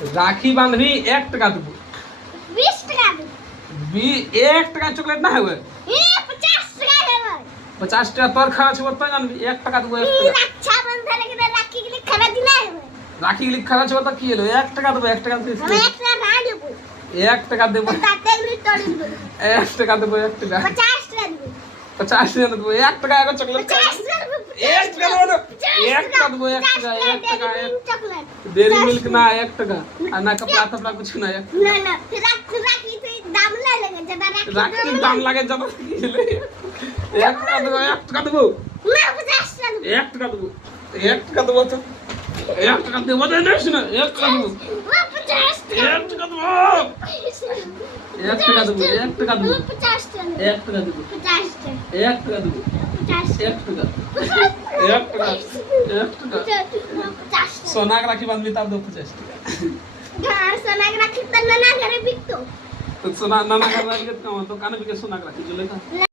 राखी बांधवी 1 টাকা দেবো। 20 টাকা দেব। 1 টাকা চকলেট না হবে। 50 টাকা হবে। 50 টাকা তোর খাওয়া ছিল তো জানবি 1 টাকা দেবো 1 টাকা। রাক্ষা বন্ধন লাগে রাখি গলি খানা দিলে হবে। রাখি গলি খাওয়া ছিল তো কি হলো 1 টাকা দেবো 1 টাকা দিস। আমি 1 টাকা না দেব। 1 টাকা দেবো। তাতে গলি তোড়ি দেব। 1 টাকা দেবো 1 টাকা। 50 টাকা দেব। 50 টাকা দেবো 1 টাকা আগে চকলেট। 50 টাকা দেব। 1 টাকা দেবো 1 টাকা দেবো 1 টাকা 1 টাকা চকলেট। डेयरी मिल्क ना 1 টাকা আর না কপড়া তপড়া কিছু না। না না রাখি তো দাম লাগে যেটা রাখি দাম লাগে যত কি হলে 1 টাকা দেবো 1 টাকা দেবো। না 50 টাকা দেব। 1 টাকা দেবো 1 টাকা দেবো তো 1 টাকা দেবো না না 1 টাকা দেবো 50 টাকা। 1 টাকা দেবো 1 টাকা দেবো 1 টাকা দেবো 50 টাকা। 1 টাকা দেবো 50 টাকা। 1 টাকা দেবো 50 1 টাকা 1 টাকা 1 টাকা টাকা। सोना का राखी बांधवी तब दो 50 টাকা। घर सोना के राखी तो ना घरे बिकतो। तो सोना नाना घर राखी तो कान बिके सोना का राखी जो लेता